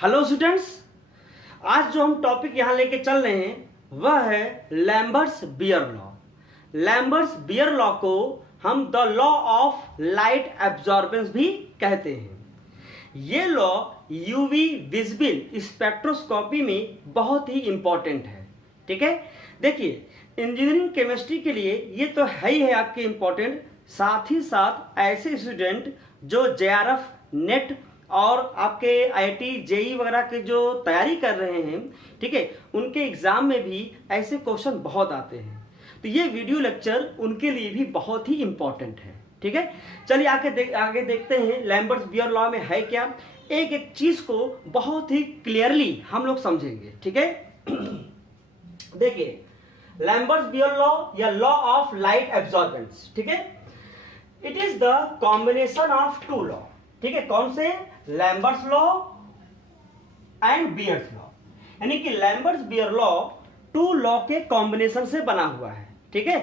Hello students, आज जो हम टॉपिक यहाँ लेके चल रहे हैं वह है Lambert's Beer law. Lambert's Beer law को हम the law of light absorbance भी कहते हैं। ये लॉ यूवी विजिबल स्पेक्ट्रोस्कोपी में बहुत ही इंपॉर्टेंट है। ठीक है, देखिए इंजीनियरिंग केमिस्ट्री के लिए ये तो है ही है आपके इंपॉर्टेंट, साथ ही साथ ऐसे स्टूडेंट जो जेआरएफ नेट और आपके आईआईटी जेई वगैरह के जो तैयारी कर रहे हैं, ठीक है, उनके एग्जाम में भी ऐसे क्वेश्चन बहुत आते हैं। तो ये वीडियो लेक्चर उनके लिए भी बहुत ही इंपॉर्टेंट है। ठीक है, चलिए आगे देखते हैं लैम्बर्ट्स बियर लॉ में है क्या। एक एक चीज को बहुत ही क्लियरली हम लोग समझेंगे। ठीक है, देखिए लैम्बर्ट्स बियर लॉ या लॉ ऑफ लाइट एब्जॉर्बेंस, ठीक है, it is the combination of two law. ठीक है, कौन से? Lambert's law and Beer's law. यानी कि Lambert's Beer law two law के कॉम्बिनेशन से बना हुआ है। ठीक है,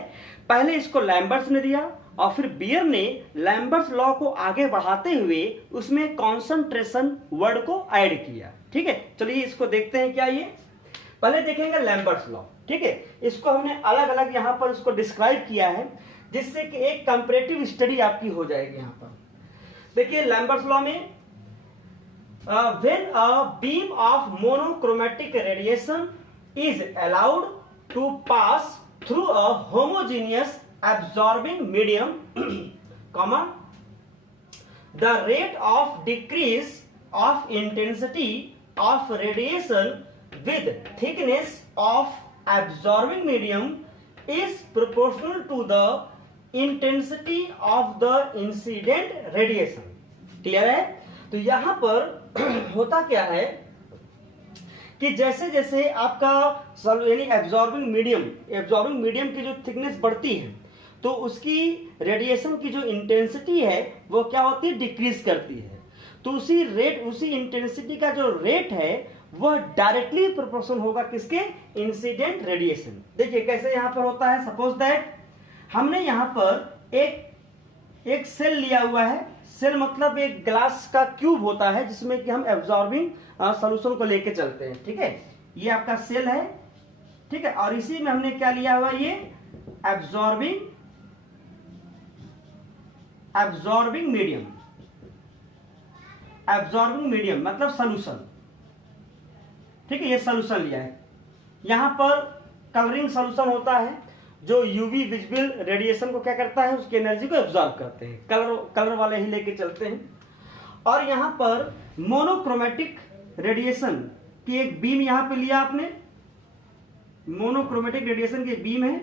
पहले इसको लैम्बर्ट्स ने दिया और फिर बियर ने लैम्बर्ट्स लॉ को आगे बढ़ाते हुए उसमें कॉन्सेंट्रेशन वर्ड को ऐड किया। ठीक है, चलिए इसको देखते हैं। क्या ये पहले देखेंगे लैम्बर्ट्स लॉ। ठीक है, इसको हमने अलग अलग यहां पर उसको डिस्क्राइब किया है जिससे कि एक कंपैरेटिव स्टडी आपकी हो जाएगी। यहां पर देखिए लैम्बर्ट्स लॉ में when a beam of monochromatic radiation is allowed to pass through a homogeneous absorbing medium, comma, the rate of decrease of intensity of radiation with thickness of absorbing medium is proportional to the intensity of the incident radiation. Clear है? तो यहां पर होता क्या है कि जैसे जैसे आपका यानी एब्जॉर्बिंग मीडियम की जो थिकनेस बढ़ती है तो उसकी रेडिएशन की जो इंटेंसिटी है वो क्या होती है? डिक्रीज करती है। तो उसी इंटेंसिटी का जो रेट है वह डायरेक्टली प्रोपोर्शनल होगा किसके? Incident radiation. देखिए कैसे यहां पर होता है। सपोज दैट हमने यहां पर एक सेल लिया हुआ है। सेल मतलब एक ग्लास का क्यूब होता है जिसमें कि हम एब्जॉर्बिंग सॉल्यूशन को लेके चलते हैं। ठीक है, ये आपका सेल है। ठीक है, और इसी में हमने क्या लिया हुआ? ये एब्जॉर्बिंग मीडियम मतलब सॉल्यूशन। ठीक है, ये सॉल्यूशन लिया है। यहां पर कलरिंग सॉल्यूशन होता है जो यूवी विजिबल रेडिएशन को क्या करता है? उसकी एनर्जी को एब्जॉर्ब करते हैं। कलर वाले ही लेके चलते हैं। और यहां पर मोनोक्रोमेटिक रेडिएशन की एक बीम यहां पे लिया आपने। मोनोक्रोमेटिक रेडिएशन की बीम है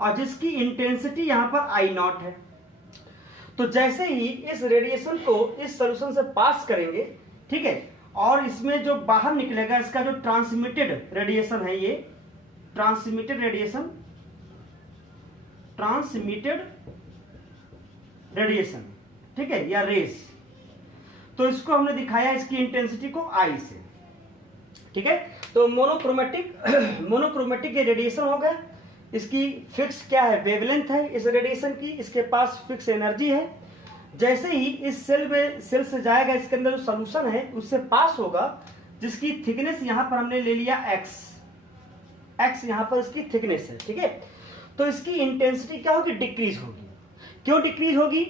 और जिसकी इंटेंसिटी यहां पर I0 है। तो जैसे ही इस रेडिएशन को इस सॉल्यूशन से पास करेंगे, ठीक है, और इसमें जो बाहर निकलेगा इसका जो ट्रांसमिटेड रेडिएशन है, ये ट्रांसमिटेड रेडिएशन, ठीक है, या रेस, तो इसको हमने दिखाया इसकी इंटेंसिटी को I से। ठीक है, तो मोनोक्रोमेटिक रेडिएशन हो गया। इसकी फिक्स क्या है? वेवलेंथ है इस रेडिएशन की, इसके पास फिक्स एनर्जी है। जैसे ही इस सेल से जाएगा, इसके अंदर जो सॉल्यूशन है उससे पास होगा, जिसकी थिकनेस यहां पर हमने ले लिया x यहां पर इसकी थिकनेस है। ठीक है, तो इसकी इंटेंसिटी क्या होगी? डिक्रीज होगी। क्यों डिक्रीज होगी?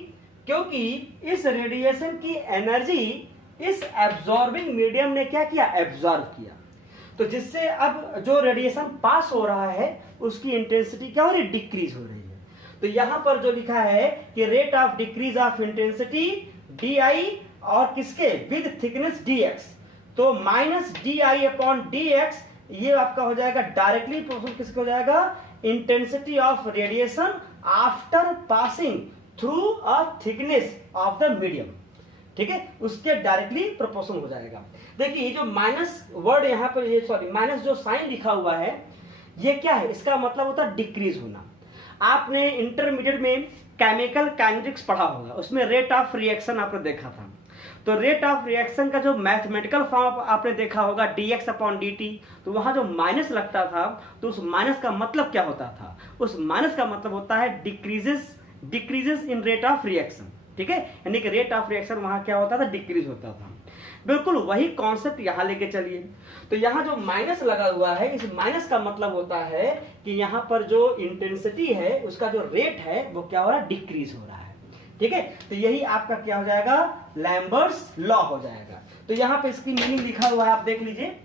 क्योंकि इस रेडिएशन की एनर्जी इस एब्जॉर्बिंग मीडियम ने क्या किया? एब्जॉर्ब किया। तो जिससे अब जो रेडिएशन पास हो रहा है उसकी इंटेंसिटी क्या हो रही है? डिक्रीज हो रही है। तो यहां पर जो लिखा है कि rate of decrease of intensity DI और किसके? With thickness dx। तो -DI/dx ये आपका हो जाएगा डायरेक्टली प्रोपोर्शनल किसको हो जाएगा? Intensity of radiation after passing through a thickness of the medium. ठीक है, उसके डायरेक्टली प्रोपोर्शनल हो जाएगा। देखिए ये जो माइनस वर्ड यहाँ पर, ये सॉरी माइनस जो साइन लिखा हुआ है, ये क्या है? इसका मतलब होता है डिक्रीज होना। आपने इंटरमीडिएट में केमिकल काइनेटिक्स पढ़ा होगा, उसमें रेट ऑफ रिएक्शन आपने देखा था। तो रेट ऑफ रिएक्शन का जो मैथमेटिकल फॉर्म आपने देखा होगा dx/dt, तो वहां जो माइनस लगता था तो उस माइनस का मतलब क्या होता था? उस माइनस का मतलब होता है decreases in rate of reaction. ठीक है, यानी कि रेट ऑफ रिएक्शन वहां क्या होता था? डिक्रीज होता था। बिल्कुल वही कॉन्सेप्ट यहाँ लेके चलिए। तो यहाँ जो माइनस लगा हुआ है, इस माइनस का मतलब होता है कि यहाँ पर जो इंटेंसिटी है उसका जो रेट है वो क्या हो रहा है, डिक्रीज हो रहा है। ठीक है, तो यही आपका क्या हो जाएगा, लैम्बर्ट्स लॉ हो जाएगा। तो यहाँ पे इसकी मीनिंग लिखा हुआ है, आप देख लीजिए,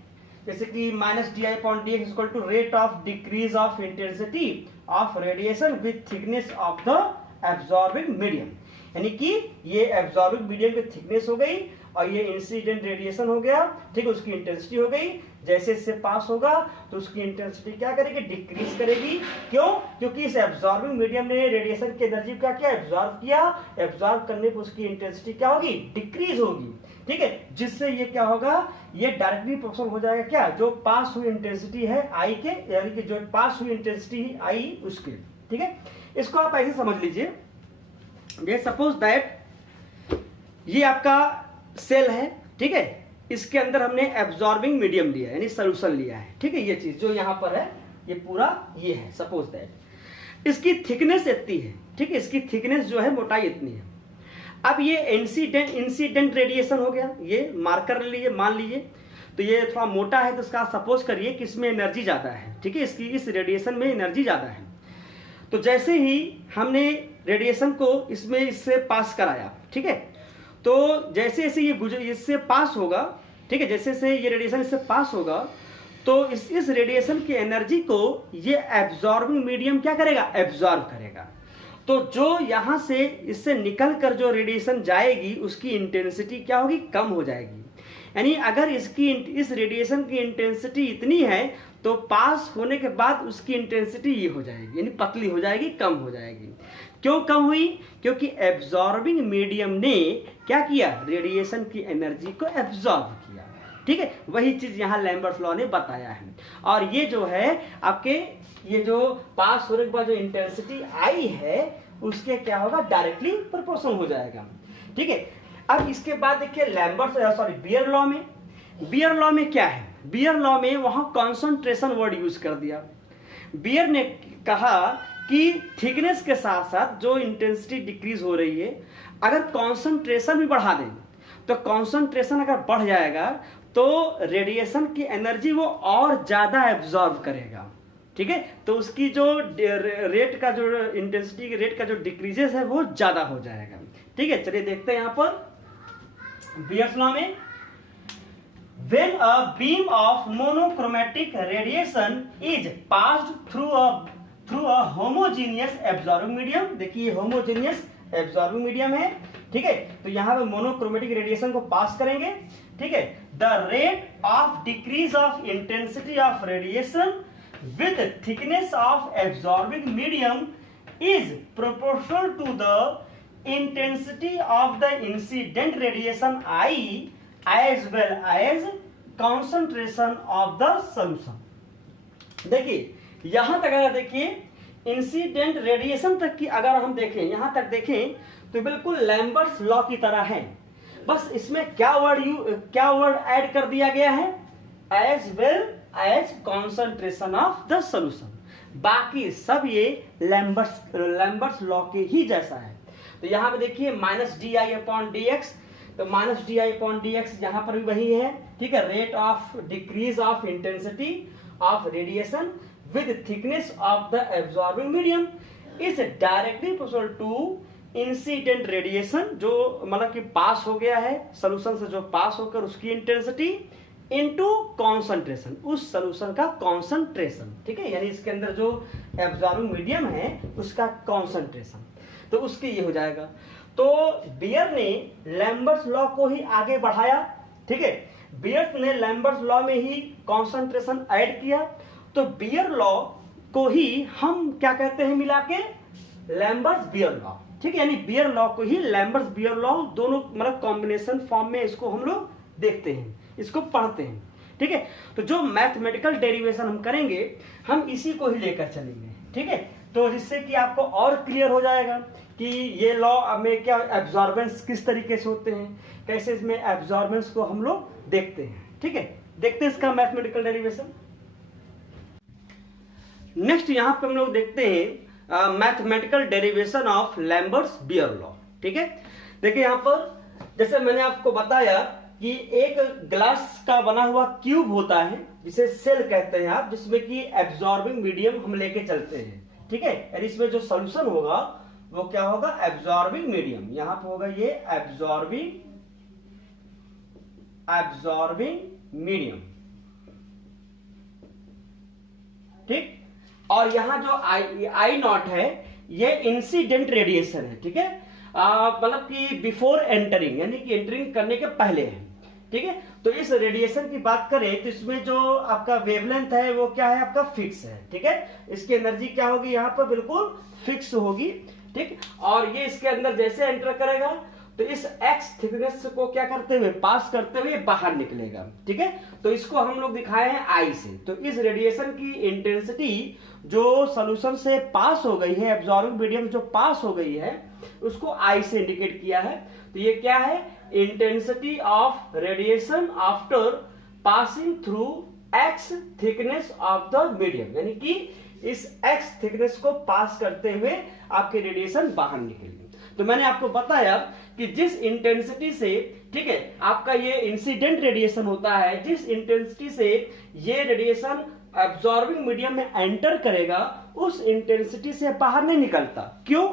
जैसे कि -di/dx equal to rate of decrease of intensity of radiation with thickness of the absorbing medium. यानी कि ये एब्जॉर्बिंग मीडियम की थिकनेस हो गई और ये इंसिडेंट रेडिएशन हो गया, ठीक है, उसकी इंटेंसिटी हो गई। जैसे इससे पास होगा तो उसकी इंटेंसिटी क्या करेगी, डिक्रीज करेगी। क्यों? क्योंकि इस एब्जॉर्बिंग मीडियम ने रेडिएशन की एनर्जी का क्या एब्जॉर्ब किया, एब्जॉर्ब करने पर उसकी इंटेंसिटी क्या होगी, डिक्रीज होगी। ठीक है, जिससे ये क्या होगा, ये डायरेक्टली प्रोपोर्शनल हो जाएगा क्या, जो पास हुई इंटेंसिटी है आई के, यानी कि जो पास हुई इंटेंसिटी आई उसके। ठीक है, इसको आप ऐसे समझ लीजिए, ये सपोज दैट ये आपका सेल है, ठीक है, इसके अंदर हमने एब्जॉर्बिंग मीडियम लिया है, यानी सॉल्यूशन लिया है। ठीक है, ये चीज जो यहाँ पर है ये पूरा ये है, सपोज दैट इसकी थिकनेस इतनी है। ठीक है, इसकी थिकनेस जो है, मोटाई इतनी है। अब ये इंसिडेंट रेडिएशन हो गया, ये मार्कर लीजिए, मान लीजिए तो ये थोड़ा मोटा है, तो इसका सपोज करिए कि इसमें एनर्जी ज्यादा है। ठीक है, इसकी इस रेडिएशन में एनर्जी ज्यादा है। तो जैसे ही हमने रेडिएशन को इससे पास कराया, ठीक है, तो जैसे जैसे ये इससे पास होगा, ठीक है, जैसे जैसे ये रेडिएशन इससे पास होगा तो इस रेडिएशन की एनर्जी को ये एब्जॉर्बिंग मीडियम क्या करेगा, एब्जॉर्ब करेगा। तो जो यहां से इससे निकल कर जो रेडिएशन जाएगी उसकी इंटेंसिटी क्या होगी, कम हो जाएगी। यानी अगर इस रेडिएशन की इंटेंसिटी इतनी है तो पास होने के बाद उसकी इंटेंसिटी ये हो जाएगी, यानी पतली हो जाएगी, कम हो जाएगी। क्यों कम हुई? क्योंकि एब्जॉर्बिंग मीडियम ने क्या किया, रेडिएशन की एनर्जी को एब्जॉर्ब किया। ठीक है, वही चीज यहाँ लैम्बर्ट्स लॉ ने बताया है। और ये जो है आपके, ये जो पास होने के बाद जो इंटेंसिटी आई है उसके क्या होगा, डायरेक्टली प्रोपोर्शनल हो जाएगा। ठीक है, अब इसके बाद देखिए बियर लॉ में क्या है, बियर लॉ में वहां कॉन्सेंट्रेशन वर्ड यूज कर दिया। बियर ने कहा कि थिकनेस के साथ साथ जो इंटेंसिटी डिक्रीज हो रही है, अगर कॉन्सेंट्रेशन भी बढ़ा दें तो कॉन्सेंट्रेशन अगर बढ़ जाएगा तो रेडिएशन की एनर्जी वो और ज्यादा एब्जॉर्ब करेगा। ठीक है, तो उसकी जो रेट का जो इंटेंसिटी के रेट का जो डिक्रीजेस है वो ज्यादा हो जाएगा। ठीक है, चलिए देखते हैं यहाँ पर बियर्स लॉ में, when a beam of monochromatic radiation is passed through a homogeneous absorbing medium, देखिए homogeneous absorbing medium है। ठीक है, तो यहाँ पे मोनोक्रोमेटिक रेडिएशन को पास करेंगे। ठीक है, the rate of decrease of intensity of radiation with thickness of absorbing medium is proportional to the intensity of the incident radiation I as well as concentration of the solution। देखिए यहां तक अगर देखिए incident radiation तक की अगर हम देखें, यहां तक देखें तो बिल्कुल लैम्बर्ट्स लॉ की तरह है। बस इसमें क्या वर्ड ऐड कर दिया गया है, as well as concentration of the solution. बाकी सब ये लैम्बर्ट्स लॉ के ही जैसा है। तो यहां पे देखिए -di/dx, तो -di/dx यहां पर भी वही है। ठीक है, rate of decrease of intensity of radiation with thickness of the absorbing medium is directly proportional to incident radiation, जो मतलब कि पास हो गया है सोल्यूशन से, जो पास होकर उसकी इंटेंसिटी इनटू कॉन्सेंट्रेशन, उस सोल्यूशन का कॉन्सेंट्रेशन। ठीक है, यानी इसके अंदर जो एब्जॉर्बिंग मीडियम है उसका कॉन्सेंट्रेशन, तो उसके ये हो जाएगा। तो बियर ने लैम्बर्ट्स लॉ को ही आगे बढ़ाया। ठीक है, बियर ने लैम्बर्ट्स लॉ में ही कॉन्सेंट्रेशन ऐड किया, तो बियर लॉ को ही हम क्या कहते हैं मिला के, लैम्बर्ट्स बियर लॉ। ठीक है, यानी बियर लॉ को ही लैम्बर्ट्स बियर लॉ, दोनों मतलब कॉम्बिनेशन फॉर्म में इसको हम लोग देखते हैं, इसको पढ़ते हैं। ठीक है, तो जो मैथमेटिकल डेरिवेशन हम करेंगे हम इसी को ही लेकर चलेंगे। ठीक है, तो जिससे कि आपको और क्लियर हो जाएगा कि ये लॉ में क्या एब्जॉर्बेंस किस तरीके से होते हैं, कैसे इसमें एब्जॉर्बेंस को हम लोग देखते हैं। ठीक है, देखते हैं इसका मैथमेटिकल डेरिवेशन। नेक्स्ट यहां पे हम लोग देखते हैं mathematical derivation of Lambert's Beer law. ठीक है, देखिए यहां पर जैसे मैंने आपको बताया कि एक ग्लास का बना हुआ क्यूब होता है जिसे सेल कहते हैं आप, जिसमें कि एब्जॉर्बिंग मीडियम हम लेके चलते हैं, ठीक है। यानी इसमें जो सॉल्यूशन होगा वो क्या होगा, एब्जॉर्बिंग मीडियम। यहां पर होगा ये एब्जॉर्बिंग मीडियम, ठीक। और यहां जो आई नॉट है ये इंसिडेंट रेडिएशन है, ठीक है। मतलब कि बिफोर एंटरिंग, यानी कि एंटरिंग करने के पहले है, ठीक है। तो इस रेडिएशन की बात करें तो इसमें जो आपका वेवलेंथ है वो क्या है, आपका फिक्स है, ठीक है। इसकी एनर्जी क्या होगी, यहां पर बिल्कुल फिक्स होगी, ठीक। और ये इसके अंदर जैसे एंटर करेगा तो इस एक्स थिकनेस को क्या करते हुए, पास करते हुए बाहर निकलेगा, ठीक है। तो इसको हम लोग दिखाए हैं आई से। तो इस रेडिएशन की इंटेंसिटी जो सॉल्यूशन से पास हो गई है, एब्जॉर्बिंग मीडियम जो पास हो गई है, उसको आई से इंडिकेट किया है। तो ये क्या है, intensity of radiation after passing through x thickness of the medium, यानी कि इस एक्स थिकनेस को पास करते हुए आपके रेडिएशन बाहर निकलेगी। तो मैंने आपको बताया कि जिस इंटेंसिटी से, ठीक है, आपका ये इंसिडेंट रेडिएशन होता है, जिस इंटेंसिटी से ये रेडिएशन एब्जॉर्बिंग मीडियम में एंटर करेगा, उस इंटेंसिटी से बाहर नहीं निकलता। क्यों?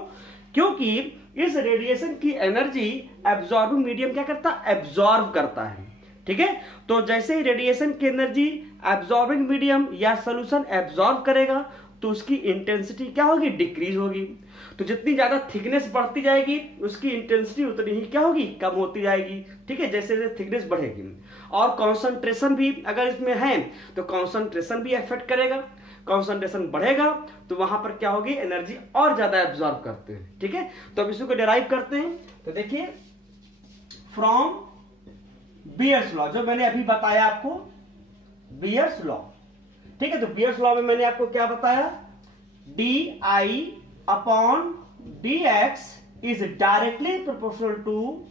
क्योंकि इस रेडिएशन की एनर्जी एब्जॉर्बिंग मीडियम क्या करता है, एब्जॉर्ब करता है, ठीक है। तो जैसे ही रेडिएशन की एनर्जी एब्जॉर्बिंग मीडियम या सॉल्यूशन एब्जॉर्ब करेगा तो उसकी इंटेंसिटी क्या होगी, डिक्रीज होगी। तो जितनी ज्यादा थिकनेस बढ़ती जाएगी उसकी इंटेंसिटी उतनी ही क्या होगी, कम होती जाएगी, ठीक है, जैसे जैसे थिकनेस बढ़ेगी। और कॉन्सेंट्रेशन भी अगर इसमें है तो कॉन्सेंट्रेशन भी अफेक्ट करेगा। कॉन्सेंट्रेशन बढ़ेगा तो वहां पर क्या होगी, एनर्जी और ज्यादा एब्जॉर्ब करते हैं, ठीक है। तो अब इसी को डिराइव करते हैं। तो देखिए, फ्रॉम बियर्स लॉ, जो मैंने अभी बताया आपको, बियर्स लॉ, ठीक है। तो बियर्स लॉ में मैंने आपको क्या बताया, D I upon D X is directly proportional to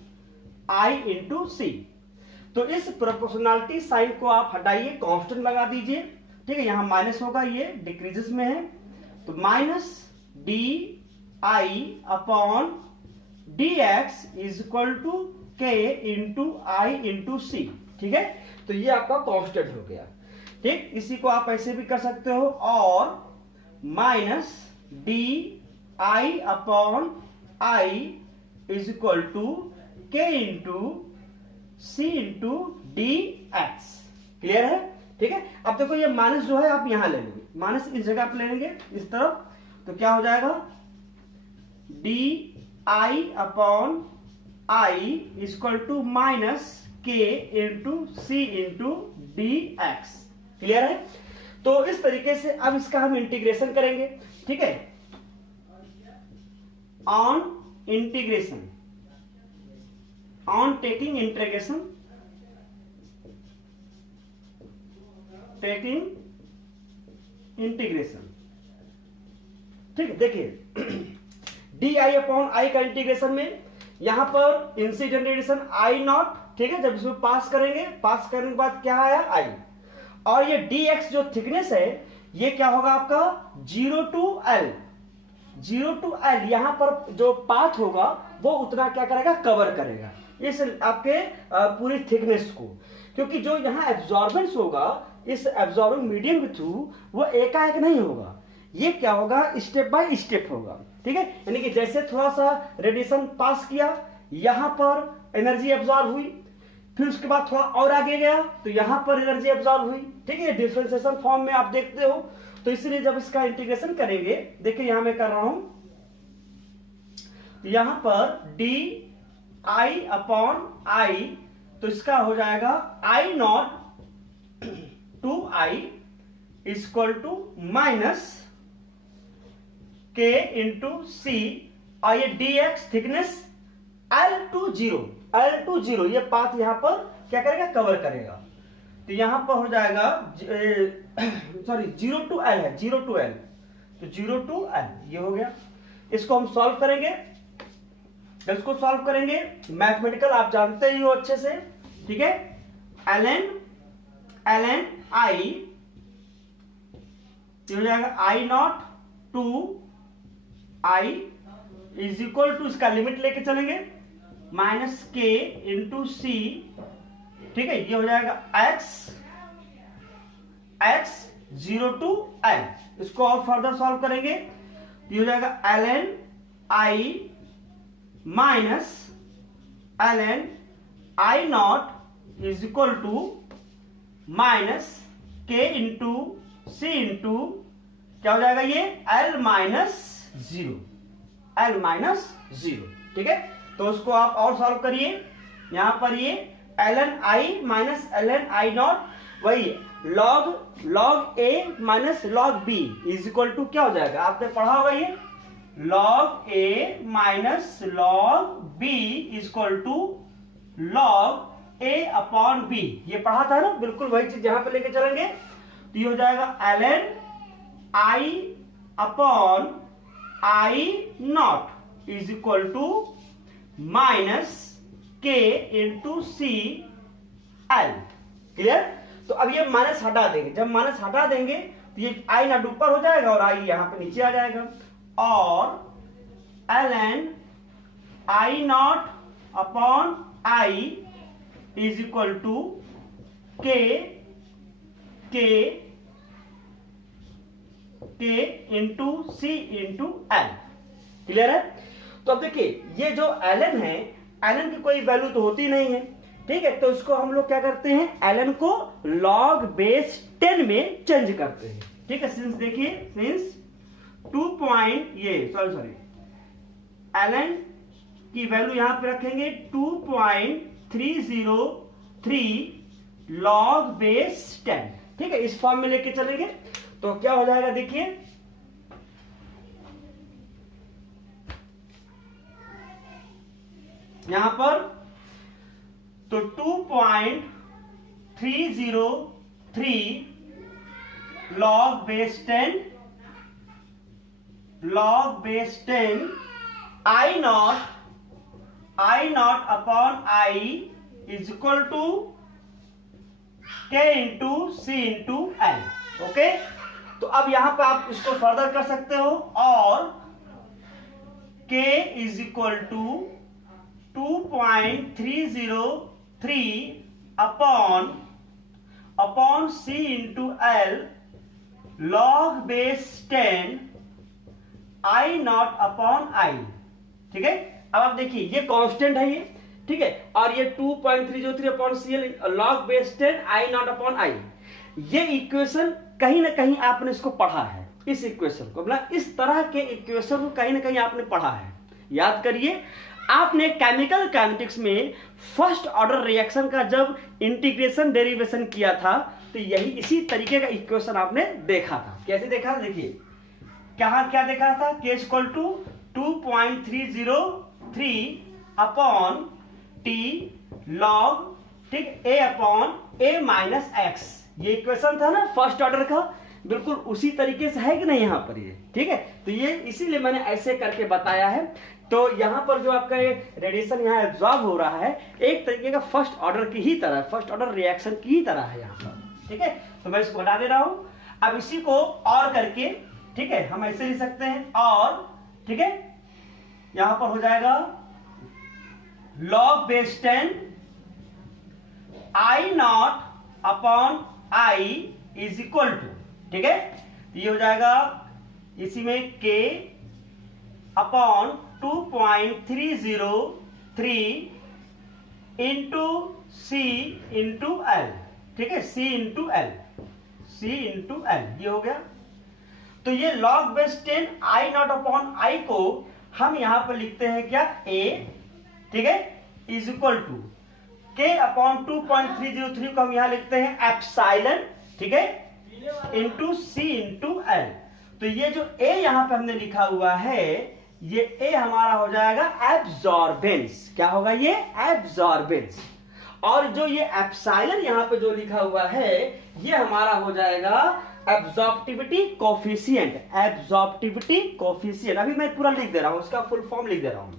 I into C. तो इस प्रोपोर्शनलिटी साइन को आप हटाइए, कांस्टेंट लगा दीजिए, ठीक है। यहां माइनस होगा, ये डिक्रीजेस में है, तो minus D I upon D X is equal to K into I into C, ठीक है। तो ये आपका कांस्टेंट हो गया, ठीक। इसी को आप ऐसे भी कर सकते हो, और minus D I upon I is equal to K into C into D X. Clear है, ठीक है। अब देखो ये माइनस जो है आप यहां ले लेंगे, माइनस इस जगह पे ले लेंगे इस तरफ, तो क्या हो जाएगा, D I upon I is equal to minus के into C into D X. Clear है। तो इस तरीके से अब इसका हम इंटीग्रेशन करेंगे, ठीक है। On integration, on taking integration, taking integration, ठीक है। देखिए डी आई अपॉन आई का इंटीग्रेशन में यहां पर इंसिडेंट रेडिएशन आई नॉट, ठीक है, जब इसमें पास करेंगे, पास करने के बाद क्या आया, आई। और ये dx जो थिकनेस है ये क्या होगा आपका, 0 टू l, 0 टू l, यहां पर जो पाथ होगा वो उतना क्या करेगा, कवर करेगा इस आपके पूरी थिकनेस को। क्योंकि जो यहां एब्जॉर्बेंस होगा इस एब्जॉर्बिंग मीडियम के थ्रू, वो एकाएक नहीं होगा, ये क्या होगा, स्टेप बाय स्टेप होगा, ठीक है। यानी कि जैसे थोड़ा सा रेडिएशन पास किया, यहां पर एनर्जी एब्जॉर्ब हुई, फिर उसके बाद थोड़ा और आगे गया तो यहां पर एनर्जी एब्जॉर्ब हुई, ठीक है। डिफरेंशिएशन फॉर्म में आप देखते हो। तो इसलिए जब इसका इंटीग्रेशन करेंगे, देखिए यहां मैं कर रहा हूं, यहां पर डी आई अपॉन आई, तो इसका हो जाएगा I naught to I equal to minus के इंटू सी, और ये d x thickness L to zero, ये पाथ यहां पर क्या करेगा, कवर करेगा। तो यहां पर हो जाएगा, सॉरी 0 टू L है, 0 टू L, तो 0 टू L ये हो गया। इसको हम सॉल्व करेंगे, जब इसको सॉल्व करेंगे मैथमेटिकल आप जानते ही हो अच्छे से, ठीक है। ln आई हो जाएगा I naught to I is equal to, इसका लिमिट लेके चलेंगे, माइनस के इंटू सी ठीक है, ये हो जाएगा x 0 to n। इसको और फर्दर सॉल्व करेंगे तो ये हो जाएगा ln I minus ln I not is equal to minus k into C into क्या हो जाएगा ये l माइनस जीरो। ठीक है, तो उसको आप और सॉल्व करिए। यहां पर ये ln I minus ln I not वही log a minus log b is equal to क्या हो जाएगा, आपने पढ़ा होगा ये log a minus log b is equal to log a upon b। ये पढ़ा था ना, बिल्कुल वही चीज यहां पे लेके चलेंगे। तो ये हो जाएगा ln I upon I not is equal to minus k into C L. Clear? तो अब ये माइनस हटा देंगे, जब माइनस हटा देंगे तो ये I नॉट ऊपर हो जाएगा और I यहां पे नीचे आ जाएगा, और ln I not upon I is equal to k into C into L. Clear है? तो अब देखिए ये जो ln है, ln की कोई वैल्यू तो होती नहीं है, ठीक है, तो इसको हम लोग क्या करते हैं, ln को log बेस 10 में चेंज करते हैं। ठीक है, सिंस देखिए सिंस 2 पॉइंट ये सॉरी ln की वैल्यू यहां पे रखेंगे 2.303 log बेस 10। ठीक है, इस फॉर्म में लेके चलेंगे तो क्या हो जाएगा, देखिए यहां पर तो 2.303 log base 10 I not upon I is equal to k into C into L. Okay, तो अब यहां पर आप इसको फर्दर कर सकते हो, और k is equal to 2.303 upon C into L log base 10 I not upon I। ठीक है, अब आप देखिए ये कांस्टेंट है ये, ठीक है, और ये 2.303 upon C L log base 10 I not upon I। ये इक्वेशन कहीं ना कहीं आपने इसको पढ़ा है, इस इक्वेशन को, मतलब इस तरह के इक्वेशन को कहीं ना कहीं आपने पढ़ा है। याद करिए, आपने केमिकल काइनेटिक्स में फर्स्ट ऑर्डर रिएक्शन का जब इंटीग्रेशन डेरिवेशन किया था तो यही इसी तरीके का इक्वेशन आपने देखा था। कैसे देखा था, देखिए क्या देखा था, k equal to 2.303 upon t log, ठीक, a upon a minus x। ये इक्वेशन था ना फर्स्ट ऑर्डर का, बिल्कुल उसी तरीके से है कि नहीं यहाँ पर ये। ठीक है, तो ये इसीलिए मैंने ऐसे करके बताया है। तो यहाँ पर जो आपका ये रेडिएशन यहाँ एब्जॉर्ब हो रहा है एक तरीके का फर्स्ट ऑर्डर की ही तरह, फर्स्ट ऑर्डर रिएक्शन की ही तरह है यहाँ पर। ठीक है, तो मैं इसको बता दे रहा हूं। अब इसी को और करके, ठीक है, हम ऐसे लिख सकते हैं, और ठीक है, यहां पर हो जाएगा log base 10 I not upon I is equal to, ठीक है, ये हो जाएगा इसी में k upon 2.303 into C into L. ठीक है, सी इंटू एल ये हो गया। तो ये log base 10 I not upon I को हम यहां पर लिखते हैं क्या, a, ठीक है, is equal to k upon 2.303 को हम यहां लिखते हैं एप्सिलॉन, ठीक है, इंटू सी इंटू एल। तो ये जो a यहां पे हमने लिखा हुआ है, ये a हमारा हो जाएगा एब्जॉर्बेंस। क्या होगा ये, एब्जॉर्बेंस। और जो ये एप्सिलॉन यहां पे जो लिखा हुआ है ये हमारा हो जाएगा एब्जॉर्प्टिविटी कोफिशिएंट। अभी मैं पूरा लिख दे रहा हूं, उसका फुल फॉर्म लिख दे रहा हूं।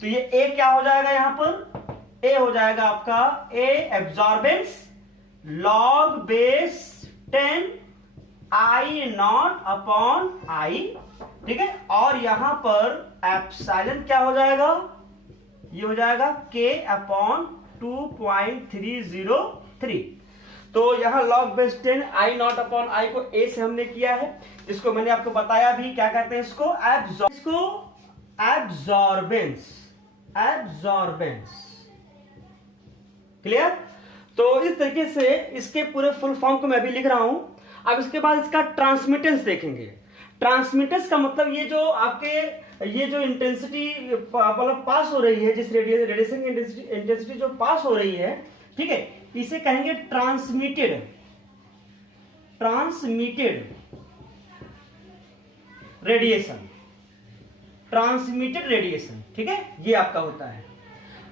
तो ये a क्या हो जाएगा, यहां पर a हो जाएगा आपका a absorbance log base 10 I not upon I, ठीक है, और यहां पर एप्सिलॉन क्या हो जाएगा, ये हो जाएगा k अपॉन 2.303। तो यहाँ log base 10 I not upon I को A से हमने किया है, इसको मैंने आपको बताया भी क्या कहते हैं इसको, एब्जॉर्बेंस। क्लियर? तो इस तरीके से इसके पूरे फुल फॉर्म को मैं भी लिख रहा हूं। अब इसके बाद इसका ट्रांसमिटेंस देखेंगे। ट्रांसमिटेंस का मतलब ये जो आपके ये जो इंटेंसिटी मतलब पास हो रही है, जिस रेडिएशन की इंटेंसिटी जो पास हो रही है, ठीक है, इसे कहेंगे ट्रांसमिटेड रेडिएशन, ठीक है, ये आपका होता है।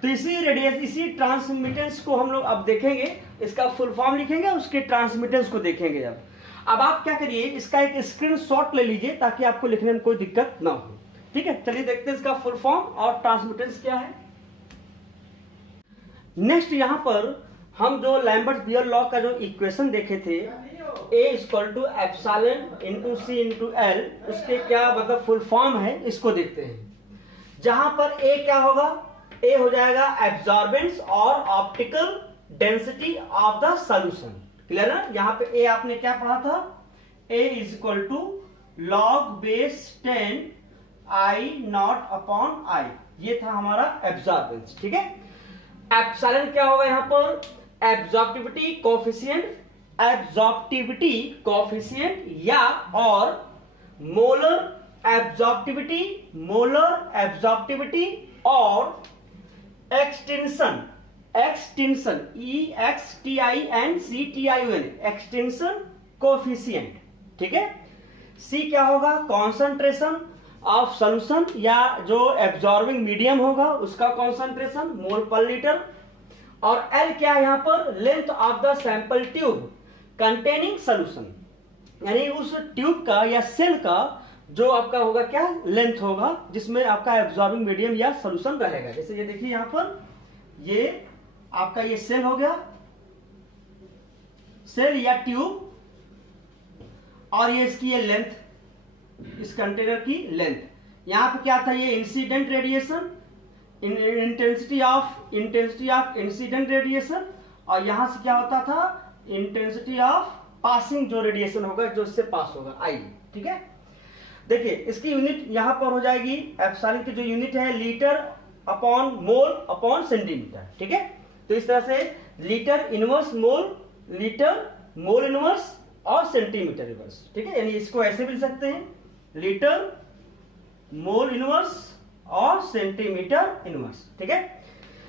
तो इसी ट्रांसमिटेंस को हम लोग अब देखेंगे, इसका फुल फॉर्म लिखेंगे, उसके ट्रांसमिटेंस को देखेंगे। अब आप क्या करिए, इसका एक स्क्रीनशॉट ले लीजिए ताकि आपको लिखने में कोई दिक्कत ना हो। ठीक है, चलिए देखते हैं इसका फुल फॉर्म और ट्रांसमिटेंस क्या है। नेक्स्ट यहां पर हम जो लैम्बर्ट बियर लॉ का जो इक्वेशन देखे थे, A = एप्सिलॉन × C × L, उसके क्या मतलब फुल फॉर्म है, इसको देखते हैं। जहां पर A क्या होगा, A हो जाएगा एब्जॉर्बेंस और optical density of the solution. Clear ना? यहां पे A आपने क्या पढ़ा था, A = log base 10 I not upon I, ये था हमारा एब्जॉर्बेंस। ठीक है, एप्सिलॉन क्या होगा यहां पर, एब्जॉर्प्टिविटी कोफिशिएंट या और मोलर एब्जॉर्प्टिविटी और एक्सटेंशन एक्सटेंशन कोफिशिएंट। ठीक है, सी क्या होगा, कॉन्सेंट्रेशन ऑफ सॉल्यूशन या जो एब्जॉर्बिंग मीडियम होगा उसका कॉन्सेंट्रेशन मोल पर लीटर, और एल क्या है यहां पर, length of the sample tube containing solution, यानी उस ट्यूब का या सेल का जो आपका होगा क्या लेंथ होगा, जिसमें आपका एब्जॉर्बिंग मीडियम या सॉल्यूशन रहेगा। जैसे ये देखिए यहां पर ये आपका ये सेल हो गया, सेल या ट्यूब, और ये इसकी ये लेंथ, इस कंटेनर की लेंथ। यहां पे क्या था, ये incident radiation, intensity of incident radiation, और यहां से क्या होता था, इंटेंसिटी ऑफ पासिंग जो रेडिएशन होगा, जो इससे पास होगा, आई। ठीक है, देखिए इसकी यूनिट यहां पर हो जाएगी, एप्सिलॉन की जो यूनिट है litre upon mole upon centimetre. ठीक है, तो इस तरह से लीटर इनवर्स मोल इनवर्स और सेंटीमीटर इनवर्स। ठीक है, यानी इसको ऐसे भी लिख सकते हैं, लीटर मोल इनवर्स और सेंटीमीटर इनवर्स। ठीक है,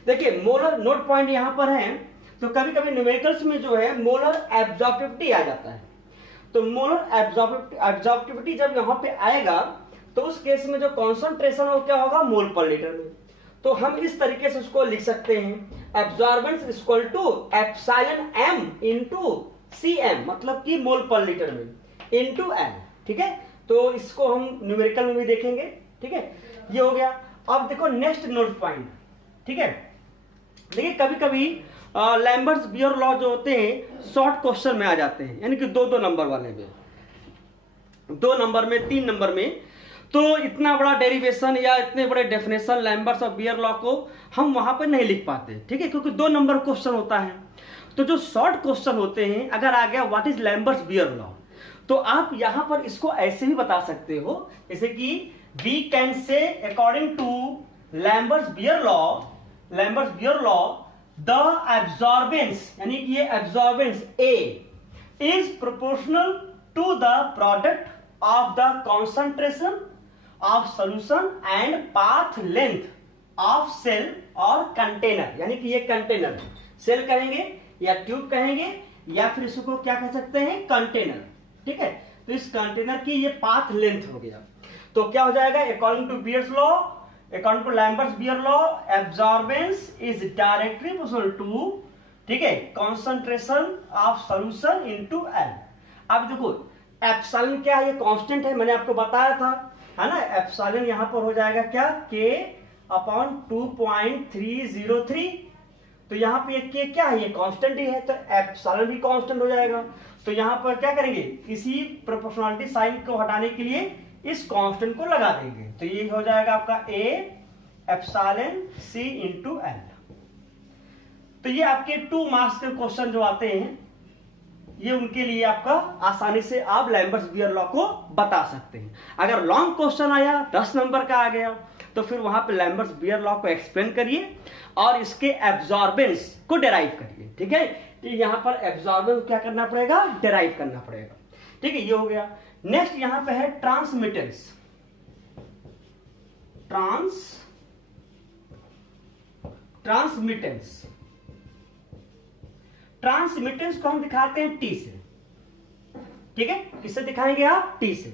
देखिए मोलर नोट पॉइंट यहां पर है, तो कभी कभी न्यूमेरिकल्स में जो है मोलर एब्जॉर्प्टिविटी आ जाता है। तो मोलर एब्जॉर्प्टिविटी जब यहां पे आएगा तो उस केस में जो कॉन्सेंट्रेशन हो क्या होगा, मोल पर लीटर में। तो हम इस तरीके से उसको लिख सकते हैं, एब्जॉर्बेंस = एप्सिलॉन m × cm, मतलब कि मोल पर लीटर में × L। ठीक है, तो इसको हम न्यूमेरिकल में भी देखेंगे। ठीक है, ये हो गया। अब देखो नेक्स्ट नोट पॉइंट। ठीक है, देखिए कभी कभी लैम्बर्ट्स बियर लॉ जो होते हैं शॉर्ट क्वेश्चन में आ जाते हैं, यानी कि 2-2 नंबर वाले में, 2 नंबर में, 3 नंबर में। तो इतना बड़ा डेरिवेशन या इतने बड़े डेफिनेशन लैम्बर्ट्स और बियर लॉ को हम वहां पर नहीं लिख पाते। ठीक है, क्योंकि 2 नंबर क्वेश्चन होता है। तो जो शॉर्ट क्वेश्चन होते हैं, अगर आ गया what is Lambert's Beer law, तो आप यहां पर इसको ऐसे भी बता सकते हो, जैसे कि we can say according to Lambert's Beer law the absorbance, यानी कि ये absorbance A is proportional to the product of the concentration of solution and path length of cell और कंटेनर, यानी कि ये कंटेनर, सेल कहेंगे या ट्यूब कहेंगे या फिर इसको क्या कह सकते हैं, कंटेनर। ठीक है, तो इस कंटेनर की ये पाथ लेंथ हो गया। तो क्या हो जाएगा, according to Lambert's Beer law absorbance is directly proportional to, ठीक है, concentration of solution into L। अब देखो एप्सिलॉन क्या है, ये कांस्टेंट है, मैंने आपको बताया था, है ना। एप्सिलॉन यहां पर हो जाएगा क्या, K/2.303। तो यहाँ पे K क्या है, ये कांस्टेंट ही है, तो एप्सिलॉन भी कांस्टेंट हो जाएगा। तो यहाँ पर क्या करेंगे, इसी प्रोपोर्शनलिटी साइन को हटाने के लिए इस कांस्टेंट को लगा देंगे। तो ये हो जाएगा आपका A एप्सिलॉन C × L। तो ये आपके 2 मार्क्स के क्वेश्चन जो आते हैं, ये उनके लिए आपका आसानी से आप लैम्बर्ट्स बियर लॉ को बता सकते हैं। अगर लॉन्ग क्वेश्चन आया 10 नंबर का आ गया तो फिर वहां पे लैम्बर्ट्स बियर लॉ को एक्सप्लेन करिए और इसके एब्जॉर्बेंस को डेराइव करिए। ठीक है, तो यहां पर एब्जॉर्बेंस क्या करना पड़ेगा, डेराइव करना पड़ेगा। ठीक है, ये हो गया। नेक्स्ट यहां पे है ट्रांसमिटेंस। ट्रांसमिटेंस को हम दिखाते हैं टी से। ठीक है, किससे दिखाएंगे आप, टी से।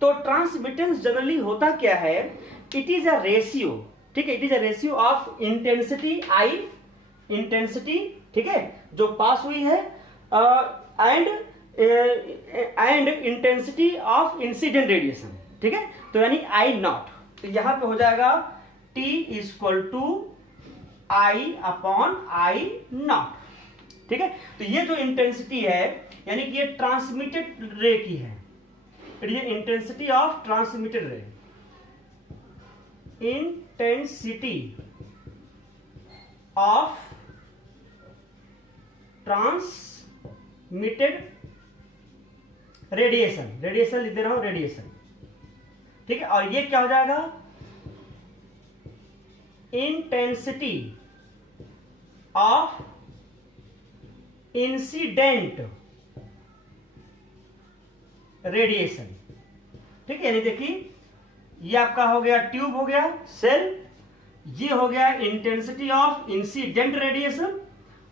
तो ट्रांसमिटेंस जनरली होता क्या है, इट इज अ रेशियो। ठीक है, it is a ratio of intensity I, intensity, ठीक है, जो पास हुई है, and intensity of incident radiation. ठीक है, तो यानी आई नॉट। तो यहां पे हो जाएगा T equal to I upon I not. ठीक है, तो ये जो इंटेंसिटी है यानी कि ये ट्रांसमिटेड रे की है, ये इंटेंसिटी ऑफ ट्रांसमिटेड रे, intensity of transmitted radiation, radiation लिख दे रहा हूं, रेडिएशन। ठीक है, और ये क्या हो जाएगा, इंटेंसिटी ऑफ इंसिडेंट रेडिएशन। ठीक है, यानी देखिए ये आपका हो गया ट्यूब, हो गया सेल, ये हो गया इंटेंसिटी ऑफ इंसिडेंट रेडिएशन,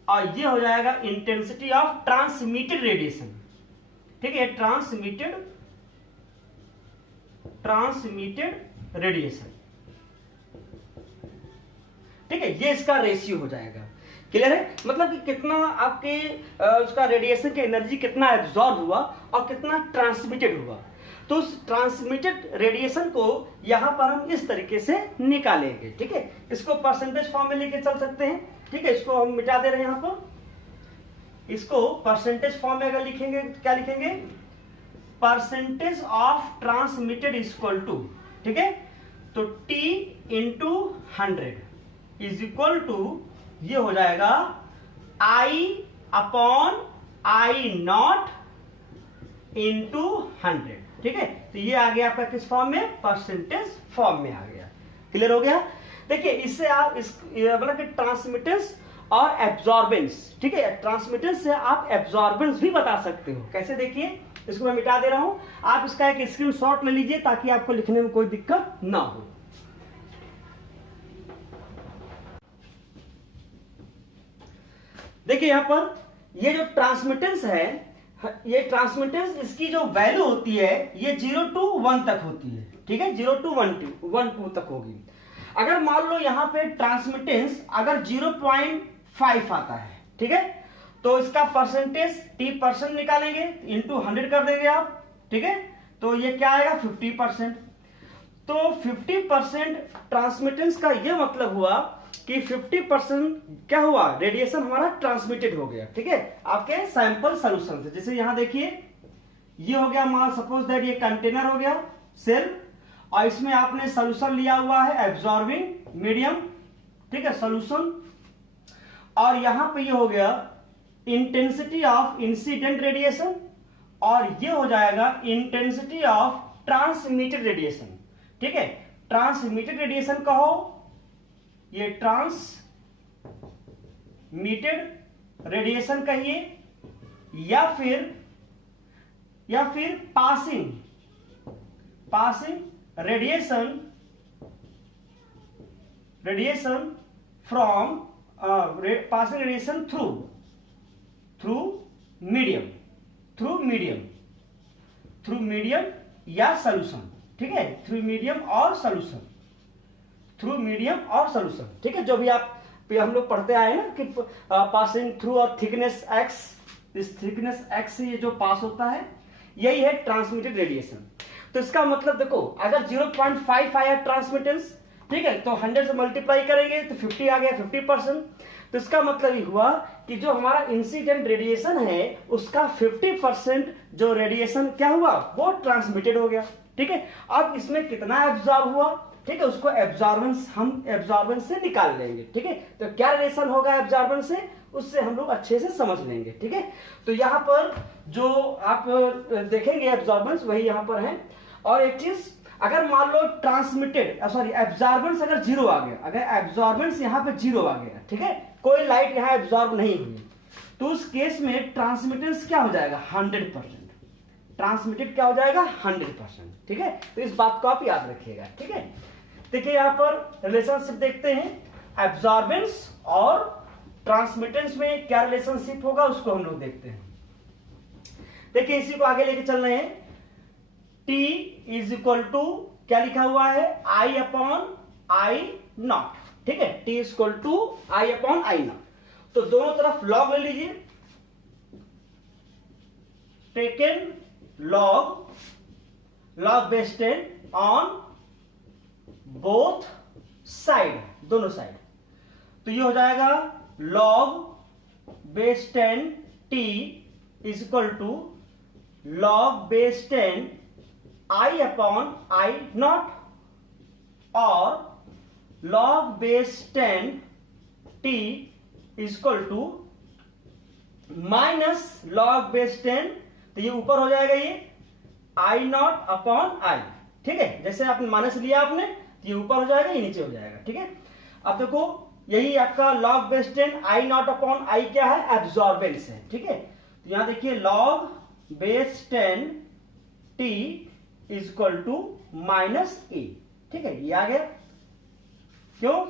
और ये हो जाएगा इंटेंसिटी ऑफ ट्रांसमिटेड रेडिएशन। ठीक है, ट्रांसमिटेड रेडिएशन। ठीक है, ये इसका रेशियो हो जाएगा। क्लियर है, मतलब कि कितना आपके उसका रेडिएशन की एनर्जी कितना एब्जॉर्ब हुआ और कितना ट्रांसमिटेड हुआ। तो उस ट्रांसमिटेड रेडिएशन को यहां पर हम इस तरीके से निकालेंगे। ठीक है, इसको परसेंटेज फॉर्म में लेके चल सकते हैं। ठीक है, इसको हम मिटा दे रहे हैं यहां पर। इसको परसेंटेज फॉर्म में अगर लिखेंगे तो क्या लिखेंगे, percentage of transmitted equal to, ठीक है, तो T into 100 is equal to, ये हो जाएगा I upon I not into 100। ठीक है, तो ये आ गया आपका किस फॉर्म में, परसेंटेज फॉर्म में आ गया। क्लियर हो गया। देखिए इससे आप इस मतलब कि ट्रांसमिटेंस और एब्जॉर्बेंस, ठीक है, ट्रांसमिटेंस से आप एब्जॉर्बेंस भी बता सकते हो। कैसे, देखिए इसको मैं मिटा दे रहा हूं, आप इसका एक स्क्रीनशॉट ले लीजिए ताकि आपको लिखने में कोई दिक्कत ना हो। देखिए यहां पर ये जो ट्रांसमिटेंस है, ये ट्रांसमिटेंस इसकी जो वैल्यू होती है ये 0 to 1 तक होती है। ठीक है, 0 to 1 तक होगी। अगर मान लो यहां पे ट्रांसमिटेंस अगर 0.5 आता है, ठीक है, तो इसका परसेंटेज T% निकालेंगे, इंटू 100 कर देंगे आप। ठीक है, तो ये क्या आएगा, 50%। तो 50% ट्रांसमिटेंस का ये मतलब हुआ कि 50% क्या हुआ, रेडिएशन हमारा ट्रांसमिटेड हो गया। ठीक है, आपके सैंपल सोल्यूशन से। जैसे यहां देखिए ये हो गया, मान सपोज दैट ये कंटेनर हो गया सेल, और इसमें आपने सोल्यूशन लिया हुआ है एब्जॉर्बिंग मीडियम। ठीक है, सोल्यूशन, और यहां पे ये हो गया इंटेंसिटी ऑफ इंसिडेंट रेडिएशन, और ये हो जाएगा इंटेंसिटी ऑफ ट्रांसमिटेड रेडिएशन। ठीक है, ट्रांसमिटेड रेडिएशन कहो, ये ट्रांसमिटेड रेडिएशन कहिए, या फिर passing radiation from passing radiation through medium या सॉल्यूशन। ठीक है, थ्रू मीडियम और सॉल्यूशन। ठीक है, जो भी आप हम लोग पढ़ते आए ना कि पासिंग थ्रू और थिकनेस x, इस थिकनेस x से ये जो पास होता है यही है ट्रांसमिटेड रेडिएशन। तो इसका मतलब देखो, अगर 0.5 आया ट्रांसमिटेंस, ठीक है, तो 100 से मल्टीप्लाई करेंगे तो 50 आ गया, 50%। तो इसका मतलब ये हुआ कि जो हमारा इंसिडेंट रेडिएशन है उसका 50% जो रेडिएशन क्या हुआ, वो ट्रांसमिटेड हो गया। ठीक है, अब इसमें कितना एब्जॉर्ब हुआ, ठीक है, उसको एब्जॉर्बेंस, हम एब्जॉर्बेंस से निकाल लेंगे। ठीक है, तो क्या रिलेशन होगा एब्जॉर्बेंस से, उससे हम लोग अच्छे से समझ लेंगे। ठीक है, तो यहाँ पर जो आप देखेंगे एब्जॉर्बेंस वही यहाँ पर है। और एक चीज, अगर मान लो ट्रांसमिटेड सॉरी एब्जॉर्बेंस अगर जीरो आ गया, अगर एब्जॉर्बेंस यहाँ पे जीरो आ गया, ठीक है, कोई लाइट यहाँ एब्जॉर्ब नहीं हुई, तो उस केस में ट्रांसमिटेंस क्या हो जाएगा 100%। ट्रांसमिटेड क्या हो जाएगा 100%। ठीक है, तो इस बात को आप याद रखिएगा। ठीक है, देखिए यहाँ पर रिलेशनशिप देखते हैं, एब्जॉर्बेंस और ट्रांसमिटेंस में क्या रिलेशनशिप होगा उसको हम लोग देखते हैं। देखिए इसी को आगे लेके चल रहे हैं। T इज इक्वल टू क्या लिखा हुआ है, I अपॉन I नॉट। ठीक है, T is equal to I upon I not. तो दोनों तरफ लॉग ले लीजिए, taken log base 10 on both side, दोनों साइड। तो ये हो जाएगा log base 10 T is equal to log base 10 I upon I not, और log base 10 T is equal to minus log base 10, तो ये ऊपर हो जाएगा ये I नॉट अपॉन I। ठीक है, जैसे आपने माइनस लिया आपने, तो ये ऊपर हो जाएगा, ये नीचे हो जाएगा। ठीक है, अब देखो यही आपका log base 10 I not upon I क्या है, एब्जॉर्बेंस है। ठीक है, तो यहां देखिए log base 10 T is equal to minus E। ठीक है, ये आ गया, क्यों,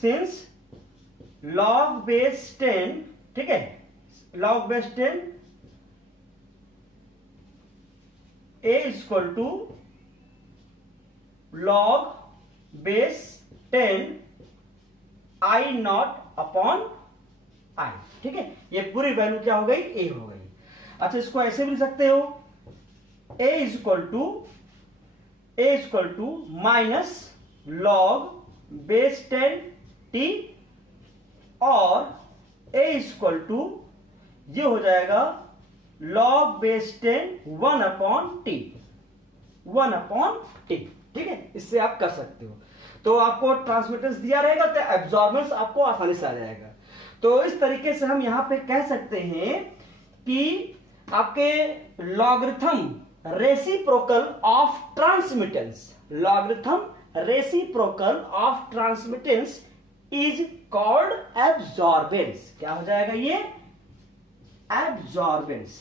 सिंस log बेस 10, ठीक है, log base 10 A is equal to log base 10 I not upon I। ठीक है, ये पूरी वैल्यू क्या हो गई, A हो गई। अच्छा, इसको ऐसे भी लिख सकते हो, A is equal to minus log base 10 T, और A इज इक्वल टू ये हो जाएगा log base 10 1 upon T, 1 upon T। ठीक है, इससे आप कर सकते हो। तो आपको ट्रांसमिटेंस दिया रहेगा तो एब्जॉर्बेंस आपको आसानी से आ जाएगा। तो इस तरीके से हम यहां पे कह सकते हैं कि आपके logarithm reciprocal of transmittance, logarithm reciprocal of transmittance is called absorbance. क्या हो जाएगा ये, एब्जॉर्बेंस,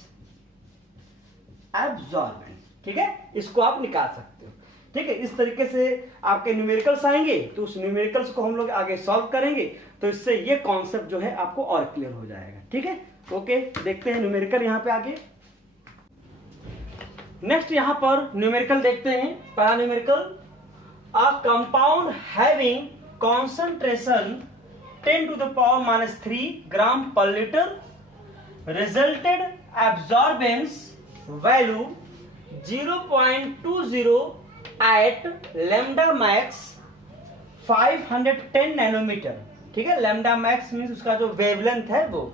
एब्जॉर्बेंस। ठीक है, इसको आप निकाल सकते हो। ठीक है, इस तरीके से आपके न्यूमेरिकल्स आएंगे, तो उस न्यूमेरिकल्स को हम लोग आगे सॉल्व करेंगे, तो इससे ये कॉन्सेप्ट जो है आपको और क्लियर हो जाएगा। ठीक है, ओके, देखते हैं न्यूमेरिकल यहां पे आगे। नेक्स्ट यहां पर न्यूमेरिकल देखते हैं। पहला numerical, a compound having concentration 10 to the power -3 gram per litre, resulted absorbance value 0.20 at lambda max 510 nanometre. ठीक है, लैम्डा मैक्स मीन्स उसका जो वेवलेंथ है वो,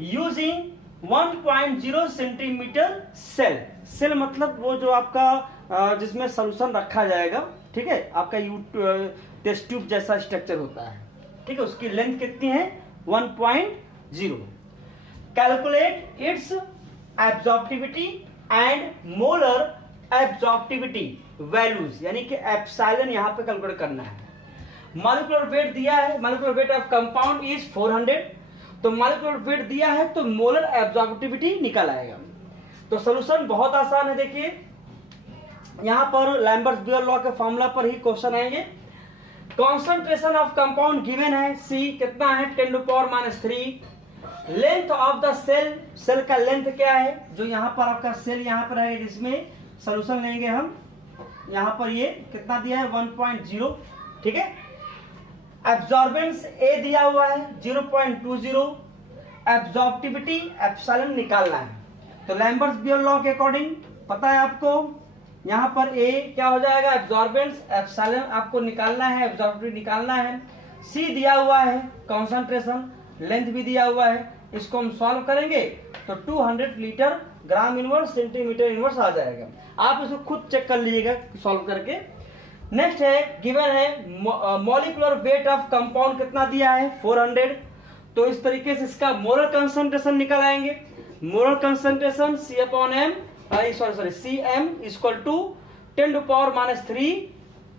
यूजिंग 1.0 सेंटीमीटर सेल। सेल मतलब वो जो आपका जिसमें सॉल्यूशन रखा जाएगा। ठीक है, आपका टेस्ट ट्यूब जैसा स्ट्रक्चर होता है। ठीक है, उसकी लेंथ कितनी है 1.0। Calculate its absorptivity and molar absorptivity values, यानी कि एप्सिलॉन यहां पे कैलकुलेट करना है। मॉलिक्यूलर वेट दिया है, molecular weight of compound is 400, तो मॉलिक्यूलर वेट दिया है तो मोलर एब्जॉर्प्टिविटी निकल आएगा। तो सॉल्यूशन बहुत आसान है। देखिए यहां पर लैम्बर्ट-बेयर लॉ के फॉर्मूला पर ही क्वेश्चन आएंगे। कॉन्सेंट्रेशन ऑफ कंपाउंड गिवन है, C कितना है 10 to the power -3। Length of the cell, cell का लेंथ क्या है, जो यहां पर आपका सेल यहां पर है, जिसमें सॉल्यूशन लेंगे हम, यहां पर ये कितना दिया है 1.0। ठीक है, एब्जॉर्बेंस A दिया हुआ है 0.20, एब्जॉर्प्टिविटी एप्सिलॉन निकालना है। तो लैम्बर्ट-बेयर लॉ के अकॉर्डिंग पता है आपको, यहां पर A क्या हो जाएगा, एब्जॉर्बेंस, एप्सिलॉन आपको निकालना है, एब्जॉर्प्टिविटी निकालना है। C दिया हुआ है कॉन्सेंट्रेशन, लेंथ भी दिया हुआ है। इसको हम सॉल्व करेंगे तो 200 लीटर ग्राम इनवर्स सेंटीमीटर इनवर्स आ जाएगा। आप इसको खुद चेक कर लीजिएगा सॉल्व करके। नेक्स्ट है गिवन है मॉलिक्यूलर वेट ऑफ कंपाउंड कितना दिया है 400। तो इस तरीके से इसका मोलर कंसंट्रेशन निकल आएंगे। Molar concentration Cm equal to 10⁻³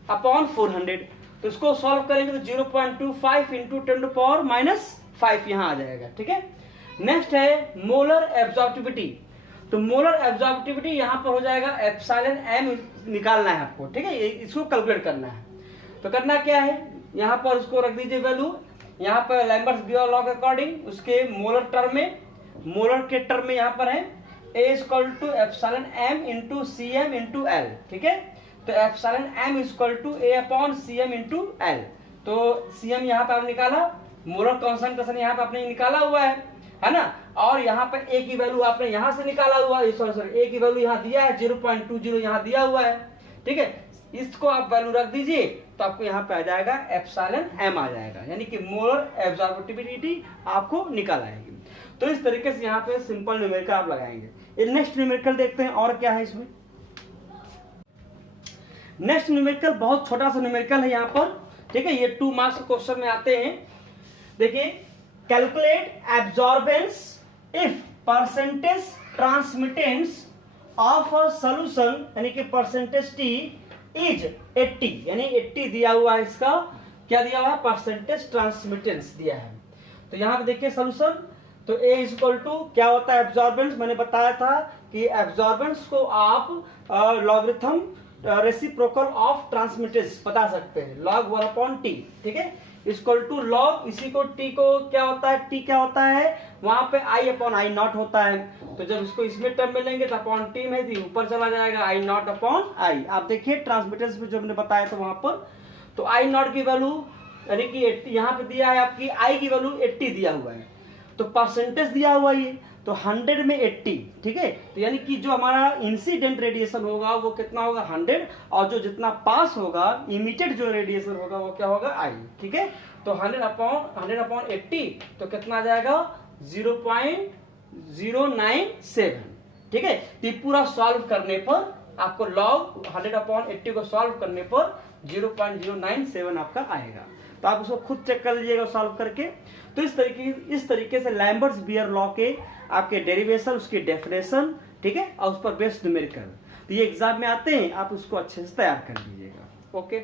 upon 400। तो इसको सॉल्व करेंगे तो 0.25 इंटू 10⁻⁵ यहां आ जाएगा। ठीक है। नेक्स्ट है मोलर एब्जॉर्प्टिविटी। तो मोलर एब्जॉर्प्टिविटी यहां पर हो जाएगा एप्सिलॉन m निकालना है आपको। ठीक है, इसको कैलकुलेट करना है। तो करना क्या है, यहां पर उसको रख दीजिए वैल्यू, यहां पर लैम्बर्ट्स लॉ के अकॉर्डिंग उसके मोलर टर्म में, मोलर के टर्म में यहां पर है A equal to epsilon m into Cm into L। ठीक है, तो epsilon m equal to A upon Cm into L। तो Cm यहां पर आपने निकाला, मोलर कॉन्सेंट्रेशन यहां पर आपने निकाला हुआ है ना, और यहाँ पर A की वैल्यू आपने यहां से निकाला हुआ है, सॉरी A की वैल्यू यहाँ दिया है 0.20 यहाँ दिया हुआ है। ठीक है, इसको आप वैल्यू रख दीजिए तो आपको यहाँ पे आ जाएगा एप्सिलॉन m आ जाएगा, यानी कि मोलर एब्जॉर्बिटिविटी आपको निकल आएगी। तो इस तरीके से यहाँ पे सिंपल न्यूमेरिकल आप लगाएंगे। नेक्स्ट न्यूमेरिकल देखते हैं और क्या है इसमें। नेक्स्ट न्यूमेरिकल बहुत छोटा सा न्यूमेरिकल है यहाँ पर। ठीक है, ये 2 मार्क्स क्वेश्चन में आते हैं। देखिए, calculate absorbance if percentage transmittance of a solution, यानी कि परसेंटेज टी इज 80, यानी 80 दिया हुआ है। इसका क्या दिया हुआ है, परसेंटेज ट्रांसमिटेंस दिया है। तो यहाँ पे देखिए सॉल्यूशन, तो A इक्वल टू क्या होता है एब्जॉर्बेंस, मैंने बताया था कि एब्जॉर्बेंस को आप लॉगरिथम रेसिप्रोकल ऑफ ट्रांसमिटेंस बता सकते हैं, log 1/t। ठीक है, इक्वल टू लॉग, इसी को t को क्या होता है, t क्या होता है वहां पे I/I0 होता है। तो जब इसको इसमें टर्म में लेंगे तो अपॉन t में थी ऊपर चला जाएगा I0/I। आप देखिए ट्रांसमिटेंस में जो हमने बताया था वहां पर, तो I0 की वैल्यू यानी कि 80 यहाँ पे दिया है, आपकी I की वैल्यू 80 दिया हुआ है, तो परसेंटेज दिया हुआ है ये, तो 100 में 80। ठीक है, तो यानी कि जो हमारा इंसिडेंट रेडिएशन होगा वो कितना होगा 100, और जो जितना पास होगा इमिटेड जो रेडिएशन होगा वो क्या होगा I। ठीक है, तो 100/80 तो कितना आ जाएगा 0.097। ठीक है, तो पूरा सॉल्व करने पर आपको log 100/80 को सॉल्व करने पर 0.097 आपका आएगा। तो आप उसको खुद चेक कर लीजिएगा सॉल्व करके। तो इस तरीके से लैम्बर्ट्स बियर लॉ के आपके डेरिवेशन, उसकी डेफिनेशन, ठीक है, और उस पर बेस्ड न्यूमेरिकल, तो ये एग्जाम में आते हैं, आप उसको अच्छे से तैयार कर लीजिएगा। ओके।